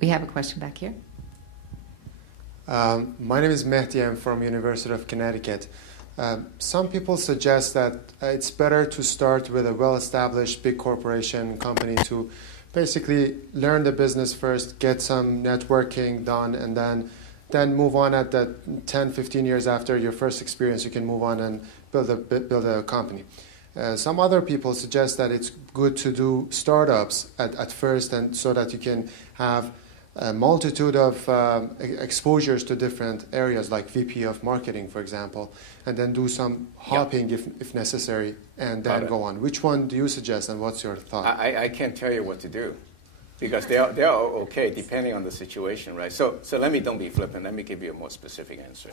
We have a question back here. My name is Mehdi. I'm from University of Connecticut. Some people suggest that it's better to start with a well-established big corporation company to basically learn the business first, get some networking done, and then move on at that 10, 15 years after your first experience, you can move on and build a company. Some other people suggest that it's good to do startups at first, and so that you can have a multitude of exposures to different areas, like VP of marketing, for example, and then do some hopping if necessary, and then go on. Which one do you suggest, and what's your thought? I can't tell you what to do, because they are okay depending on the situation, right? So don't be flippant. Let me give you a more specific answer.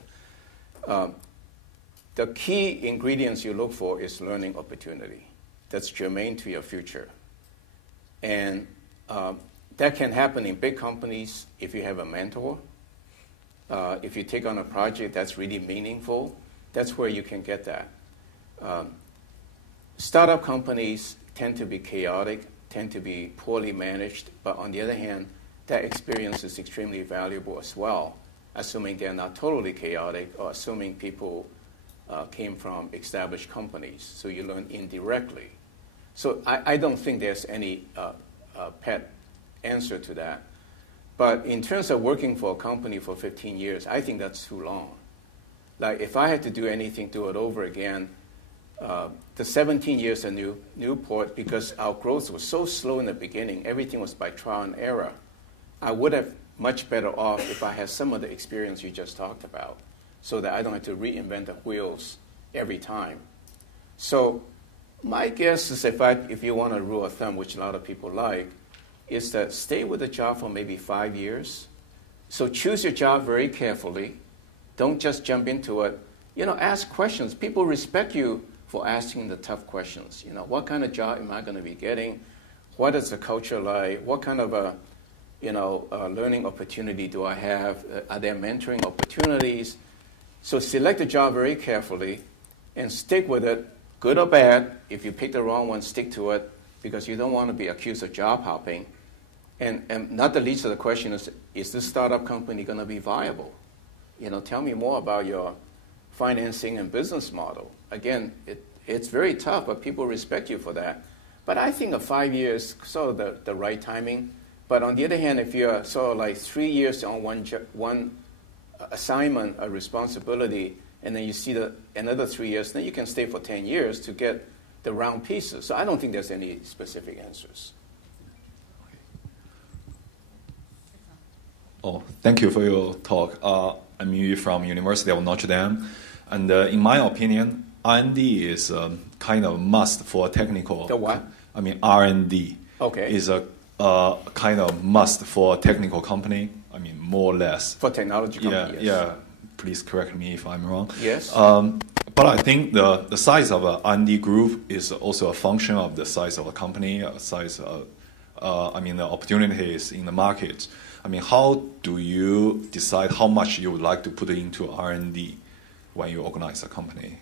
The key ingredients you look for is learning opportunity. That's germane to your future. And that can happen in big companies if you have a mentor. If you take on a project that's really meaningful, that's where you can get that. Startup companies tend to be chaotic, tend to be poorly managed, but on the other hand, that experience is extremely valuable as well, assuming they're not totally chaotic, or assuming people came from established companies, so you learn indirectly. So I don't think there's any pet answer to that. But in terms of working for a company for 15 years, I think that's too long. Like, if I had to do anything, do it over again, the 17 years at Newport, because our growth was so slow in the beginning, everything was by trial and error, I would have much better off if I had some of the experience you just talked about, so that I don't have to reinvent the wheels every time. So my guess is, if you want a rule of thumb, which a lot of people like, is that stay with the job for maybe 5 years. So choose your job very carefully. Don't just jump into it. Ask questions. People respect you for asking the tough questions. What kind of job am I going to be getting? What is the culture like? What kind of a learning opportunity do I have? Are there mentoring opportunities? So select a job very carefully and stick with it, good or bad. If you pick the wrong one, stick to it, because you don't want to be accused of job hopping. And not the least of the question is this startup company going to be viable? Tell me more about your financing and business model. Again, it's very tough, but people respect you for that. But I think 5 years is sort of the right timing. But on the other hand, if you're sort of like 3 years on one assignment, a responsibility, and then you see another 3 years, then you can stay for 10 years to get the round pieces. So I don't think there's any specific answers. Oh, thank you for your talk. I'm Yu from University of Notre Dame, and in my opinion, R&D is kind of must for technical. The what? I mean, R&D is a kind of must for a technical company. I mean, more or less. For technology company, yes. Yeah. Please correct me if I'm wrong. Yes. But I think the size of an R&D group is also a function of the size of a company, the opportunities in the market. I mean, how do you decide how much you would like to put into R&D when you organize a company?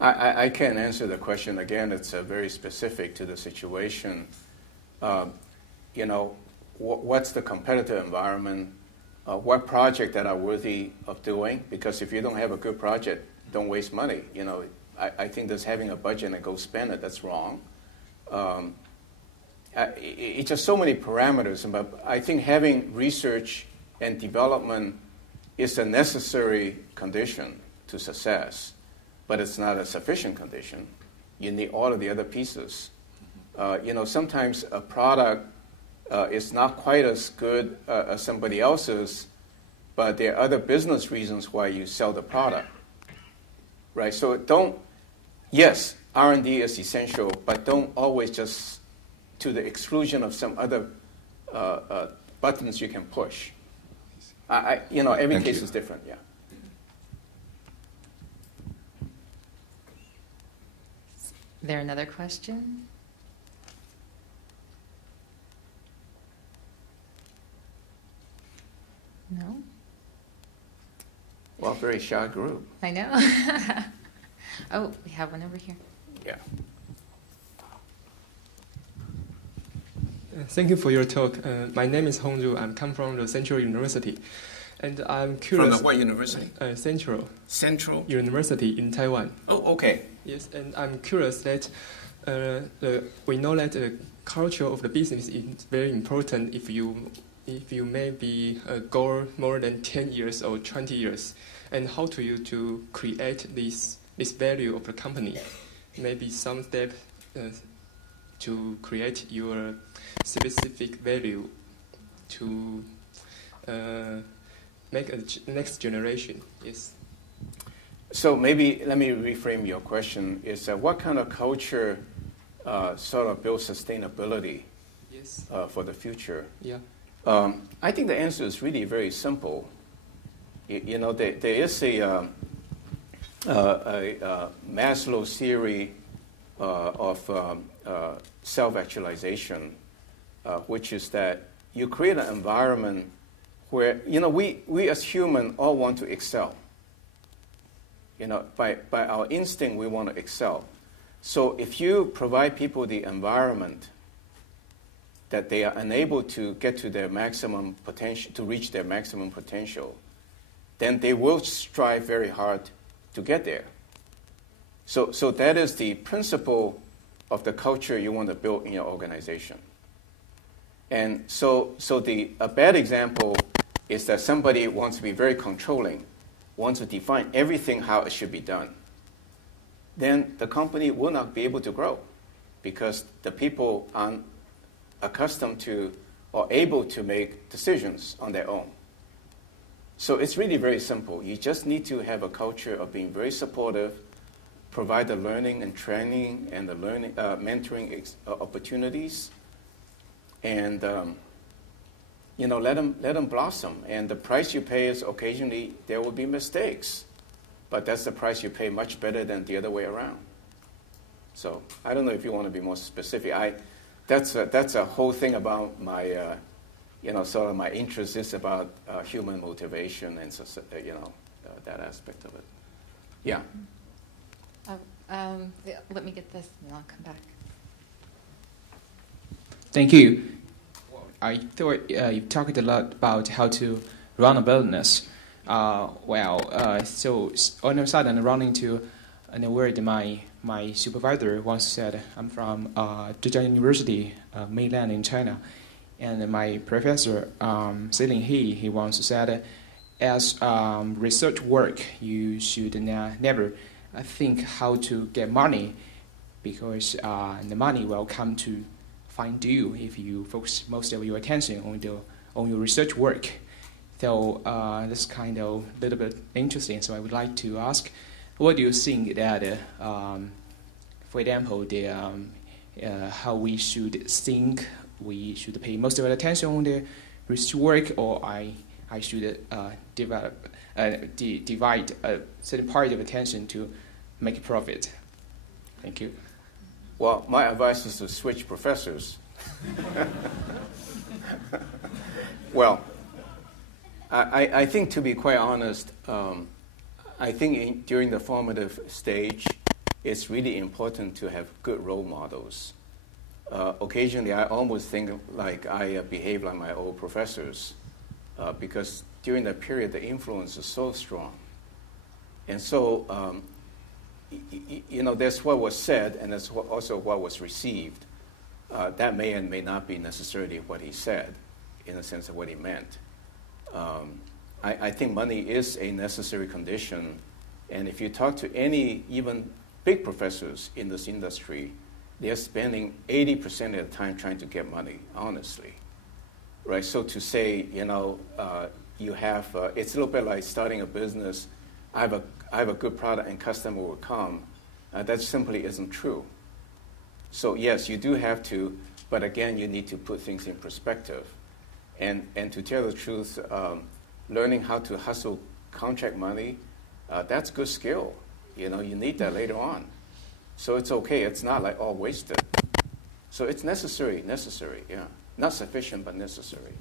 I can't answer the question. Again, it's very specific to the situation. What's the competitive environment? What projects that are worthy of doing? Because if you don't have a good project, don't waste money. I think there's having a budget and go spend it. That's wrong. It's just so many parameters. But I think having research and development is a necessary condition to success, but it's not a sufficient condition. You need all of the other pieces. Sometimes a product is not quite as good as somebody else's, but there are other business reasons why you sell the product, right? So yes, R&D is essential, but don't always just to the exclusion of some other buttons you can push. Every case is different, yeah. Is there another question? No? Well, very shy group. I know. Oh, we have one over here. Yeah. Thank you for your talk. My name is Hongju. I'm come from the Central University, and I'm curious. From the what university? Central University in Taiwan. Oh, okay. Yes, and I'm curious that we know that the culture of the business is very important. If you maybe go more than 10 years or 20 years, and how do you to create this value of the company? Maybe some step to create your specific value to make a next generation. Yes. So maybe let me reframe your question. Is what kind of culture sort of builds sustainability Yes. For the future? Yeah. I think the answer is really very simple. You know, there is a Maslow's theory of self-actualization, which is that you create an environment where, you know, we as humans all want to excel. You know, by our instinct, we want to excel. So if you provide people the environment that they are unable to get to their maximum potential, to reach their maximum potential, then they will strive very hard to get there. So that is the principle of the culture you want to build in your organization. And so a bad example is that somebody wants to be very controlling, wants to define everything how it should be done. Then the company will not be able to grow because the people aren't accustomed to or able to make decisions on their own. So it's really very simple. You just need to have a culture of being very supportive, provide the learning and training and the learning, mentoring opportunities, and you know, let them blossom. And the price you pay is occasionally there will be mistakes, but that's the price you pay, much better than the other way around. So I don't know if you want to be more specific. That's a whole thing about my you know, sort of my interest is about human motivation and you know, that aspect of it. Yeah. Let me get this, and I'll come back. Thank you. I thought you talked a lot about how to run a business. So all of a sudden, I run into a word my supervisor once said. I'm from Zhejiang University, mainland in China. And my professor, Celine he once said, as research work, you should never think how to get money, because the money will come to find you if you focus most of your attention on your research work. So that's kind of a little bit interesting. So I would like to ask, what do you think that, for example, how we should think? We should pay most of our attention on the research work, or I should divide a certain part of attention to make a profit. Thank you. Well, my advice is to switch professors. Well, I think, to be quite honest, I think during the formative stage, it's really important to have good role models. Occasionally, I almost think like I behave like my old professors, because during that period, the influence is so strong. And so, you know, that's what was said, and that's also what was received. That may and may not be necessarily what he said, in the sense of what he meant. I think money is a necessary condition, and if you talk to any, even big professors in this industry, they're spending 80% of the time trying to get money, honestly, right? So to say, you know, you have, it's a little bit like starting a business. I have a good product and customer will come. That simply isn't true. So yes, you do have to, but again, you need to put things in perspective. And to tell the truth, learning how to hustle contract money, that's good skill. You know, you need that later on. So it's okay. It's not like all wasted. So it's necessary, yeah. Not sufficient, but necessary.